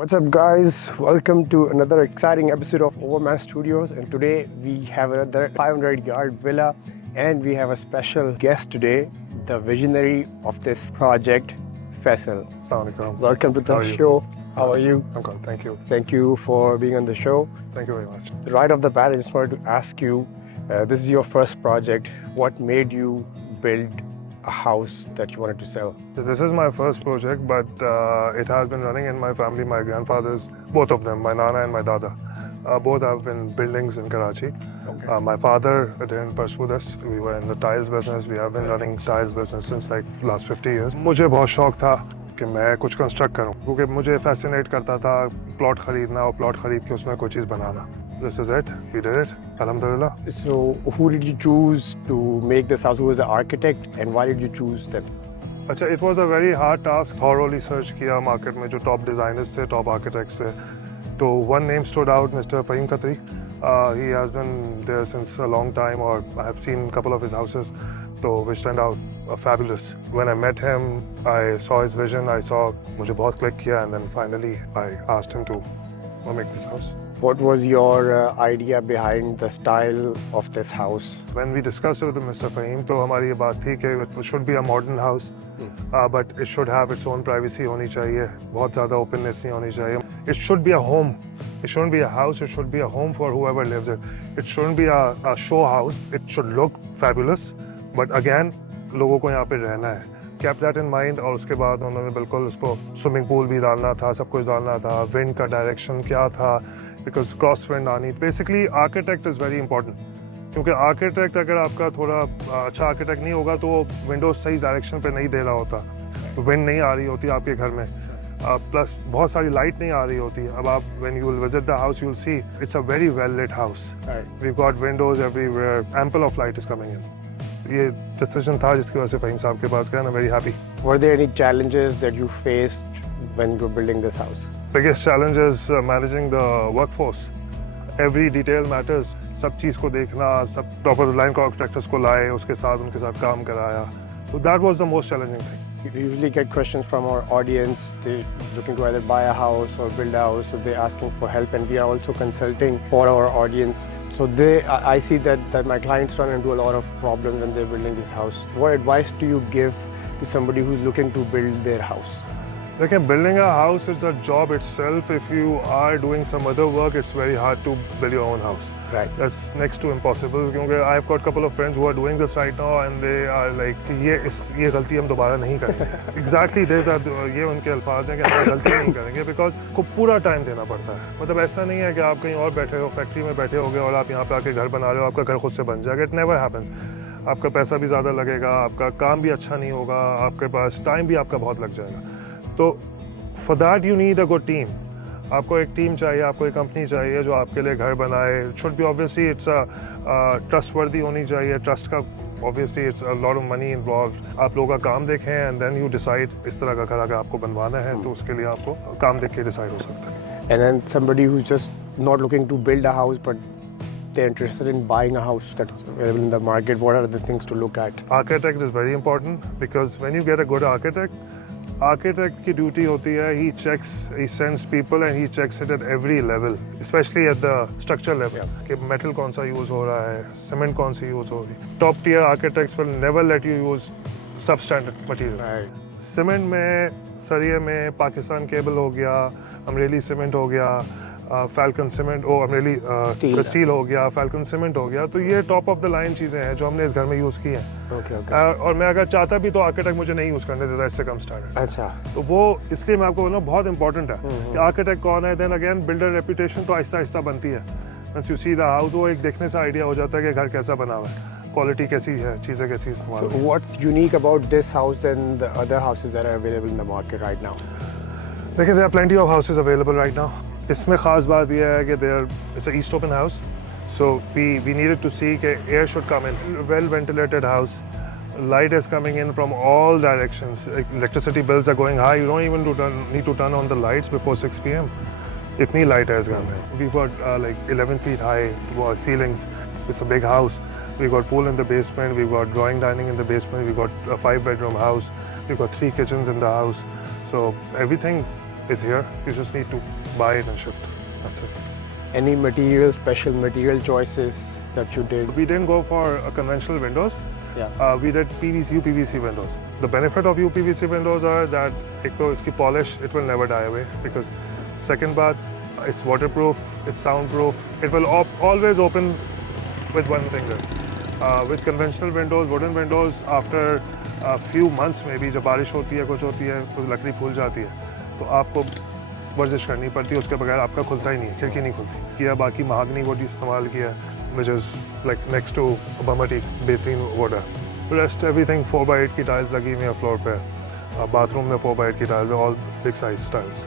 What's up, guys? Welcome to another exciting episode of Overman Studios. And today we have another 500-yard villa, and we have a special guest today, the visionary of this project, Faisal. Assalamualaikum. Welcome to How the are you? show. How are you? I'm good, thank you. Thank you for being on the show. Thank you very much. Right off the bat, I just wanted to ask you, this is your first project. What made you build a house that you wanted to sell? So this is my first project, but it has been running in my family. My grandfathers, both of them, my Nana and my Dada, both have been buildings in Karachi. Okay. My father didn't pursue this. We were in the tiles business. We have been running tiles business since like last 50 years. मुझे बहुत शौक था कि मैं कुछ construct करूं, क्योंकि मुझे फैसिनेट करता था प्लॉट खरीदना और प्लॉट खरीद के उसमें कोई चीज़ बनाना. This is it. We did it. Alhamdulillah. So, who did you choose to make this house? Who was the architect, and why did you choose them? अच्छा, it was a very hard task. Thoroughly search किया market में जो top designers थे, top architects थे. तो one name stood out, Mr. Fahim Khatri. He has been there since a long time, or I have seen a couple of his houses, so which turned out fabulous. When I met him, I saw his vision. I saw मुझे बहुत click किया, and then finally I asked him to make this house. What was your idea behind the style of this house? When we discussed it with Mr. Fahim, तो हमारी ये बात थी कि it should be a modern house, but it should have its own privacy होनी चाहिए. बहुत ज़्यादा openness नहीं होनी चाहिए. It should be a home. It shouldn't be a house. It should be a home for whoever lives it. It shouldn't be a show house. It should look fabulous, but again, लोगों को यहाँ पे रहना है. Kept that in mind, और उसके बाद उन्होंने बिल्कुल उसको स्विमिंग पूल भी डालना था, सब कुछ डालना था. विंड का डायरेक्शन क्या था, बिकॉज क्रॉस विंड आनी. Basically architect is very important, क्योंकि आर्किटेक्ट अगर आपका थोड़ा अच्छा आर्किटेक्ट नहीं होगा तो वो विंडोज सही डायरेक्शन पे नहीं दे रहा होता, विंड नहीं आ रही होती आपके घर में, प्लस बहुत सारी लाइट नहीं आ रही होती. अब आप when you will visit the house you will see it's a very well lit house. We got windows everywhere, ample of light is coming in. ये डिसीजन था जिसकी वजह से फहीम साहब के पास गया. I am very happy. Were there any challenges that you faced when you were building this house? Biggest challenge is managing the workforce. Every detail matters. सब चीज़ को देखना, सब प्रॉपर लाइन कॉन्ट्रैक्टर्स को लाए, उसके साथ उनके साथ काम कराया. So that was the most challenging thing. We usually get questions from our audience. They're looking to either buy a house or build a house, so they're asking for help, and we are also consulting for our audience. So I see that my clients run into a lot of problems when they're building this house. What advice do you give to somebody who's looking to build their house? Like building a house, it's a job itself. If you are doing some other work, it's very hard to build your own house. Right. That's next to impossible. Because I've got a couple of friends who are doing this right now, and they are like, ये गलती हम दोबारा नहीं करेंगे. Exactly, ये उनके अल्फाज हैं कि हम गलती नहीं करेंगे, because को पूरा टाइम देना पड़ता है. मतलब ऐसा नहीं है कि आप कहीं और बैठे हो, फैक्ट्री में बैठे होगे और आप यहाँ पे आके घर बना रहे हो, आपका घर खुद से बन जाएगा. It never happens. आपका पैसा भी ज़्यादा लगेगा, आपका काम भी अच्छा नहीं होगा, आपके पास टाइम भी आपका बहुत लग जाएगा. तो for that you need a good team. आपको एक टीम चाहिए, आपको एक कंपनी चाहिए जो आपके लिए घर बनाए. Should be obviously it's trust वर्दी होनी चाहिए. ट्रस्ट का obviously it's a lot of money involve. आप लोगों का काम देखें एंड देन यू डिसाइड इस तरह का घर अगर आपको बनवाना है तो उसके लिए आपको काम देख के डिसाइड हो सकता है. And then somebody who's just not looking to build a house, but they're interested in buying a house that's available in the market, what are the things to look at? Architect is very important, because when you get a good architect की duty होती है, he sends people and he checks it at every level, especially at the structure level, कि metal कौन सा use हो रहा है, cement कौन सी यूज़ हो रही है. Top tier architects will never let you use substandard material. Right. Cement में, सरिये में पाकिस्तान केबल हो गया, अमरेली सीमेंट हो गया, फैल्कन सीमेंट, अमरेली स्टील हो गया, फैल्कन सीमेंट हो गया. तो ये टॉप ऑफ द लाइन चीज़ें हैं जो हमने इस घर में यूज़ की हैं. Okay. और मैं अगर चाहता भी तो आर्किटेक्ट मुझे नहीं यूज़ करने देता इससे कम स्टैंडर्ड. अच्छा. तो वो इसलिए मैं आपको बोलना बहुत इंपॉर्टेंट है कि आर्किटेक्ट कौन है. देन अगेन बिल्डर रेपुटेशन तो आहिस्ता आहिस्ता बनती है. Once you see the house, वो एक देखने से आइडिया हो जाता है कि घर कैसा बना हुआ है, क्वालिटी कैसी है, चीज़ें कैसी इस्तेमाल. So what's unique about this house than the other houses that are available in the market right now? देखिए, there are plenty of houses available right now. इसमें ख़ास बात यह है कि it's an east open house, so we needed to see कि air should come in. Well ventilated house, light is coming in from all directions. Electricity bills are going high. You don't even need to turn on the lights before 6 p.m. इतनी light है इस घर में. We've got like 11 feet high ceilings. It's a big house. We've got pool in the basement. We've got drawing dining in the basement. We've got a 5-bedroom house. We've got 3 kitchens in the house. So everything is here. You just need to buy it and shift. That's it. Any material, special material choices that you did? We didn't go for conventional windows. Yeah. We did UPVC windows. The benefit of UPVC windows are that ek to iski polish, it will never die away, because second baat, it's waterproof, it's soundproof. It will always open with one finger. With conventional windows, wooden windows, after a few months maybe, जब बारिश होती है, कुछ होती है, तो लकड़ी फूल जाती है, तो आपको वर्जिश करनी पड़ती है, उसके बगैर आपका खुलता ही नहीं है, खिड़की नहीं खुलती। किया बाकी महागनी वुड इस्तेमाल किया, which is like next to Obama teak, बेहतरीन वुड है। Rest everything 4x8 की टाइल्स लगी हुई है फ्लोर पे, बाथरूम में 4x8 की tiles, all big size tiles.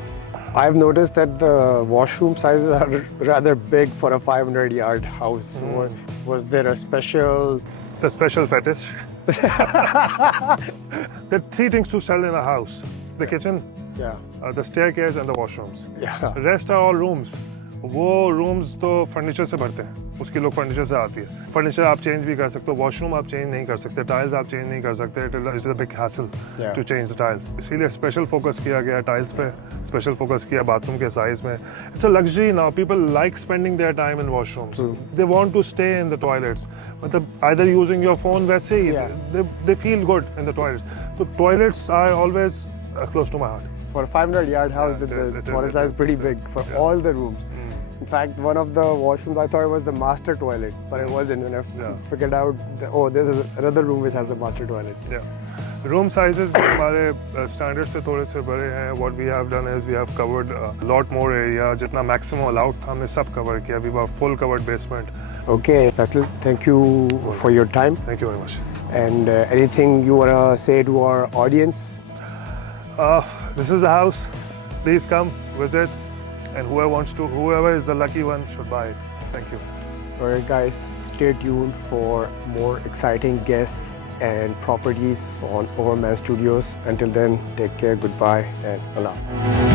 I've noticed that the washroom sizes are rather big for a 500-yard house. Was there a special? It's a special fetish. There are three things to sell in a house: the kitchen, Yeah. the staircase, and the washrooms. Yeah. Rest are all rooms. वो rooms तो furniture से भरते हैं, उसकी लोग furniture से आती है। Furniture आप change भी कर सकते हो, washroom आप change नहीं कर सकते, tiles आप change नहीं कर सकते। It's a big hassle to change the tiles. इसीलिए special focus किया गया tiles पे, special focus किया bathroom के size में। It's a luxury now. People like spending their time in washrooms. They want to stay in the toilets. मतलब either using your phone वैसे ही, they feel good in the toilets. So toilets are always close to my heart. For a 500-yard house, the toilet size is pretty big for all the rooms. In fact, one of the washrooms I thought it was the master toilet, but it wasn't. And I figured out, there's another room which has a master toilet. Yeah. Room sizes भी हमारे standards से थोड़े से बड़े हैं. What we have done is we have covered a lot more area. जितना maximum allowed था हमने सब cover किया. We have full covered basement. Okay, Faisal, thank you for your time. Thank you very much. And anything you wanna say to our audience? This is the house. Please come visit, and whoever is the lucky one should buy it. Thank you. Alright guys, stay tuned for more exciting guests and properties on Overman Studios. Until then, take care, goodbye, and Allah.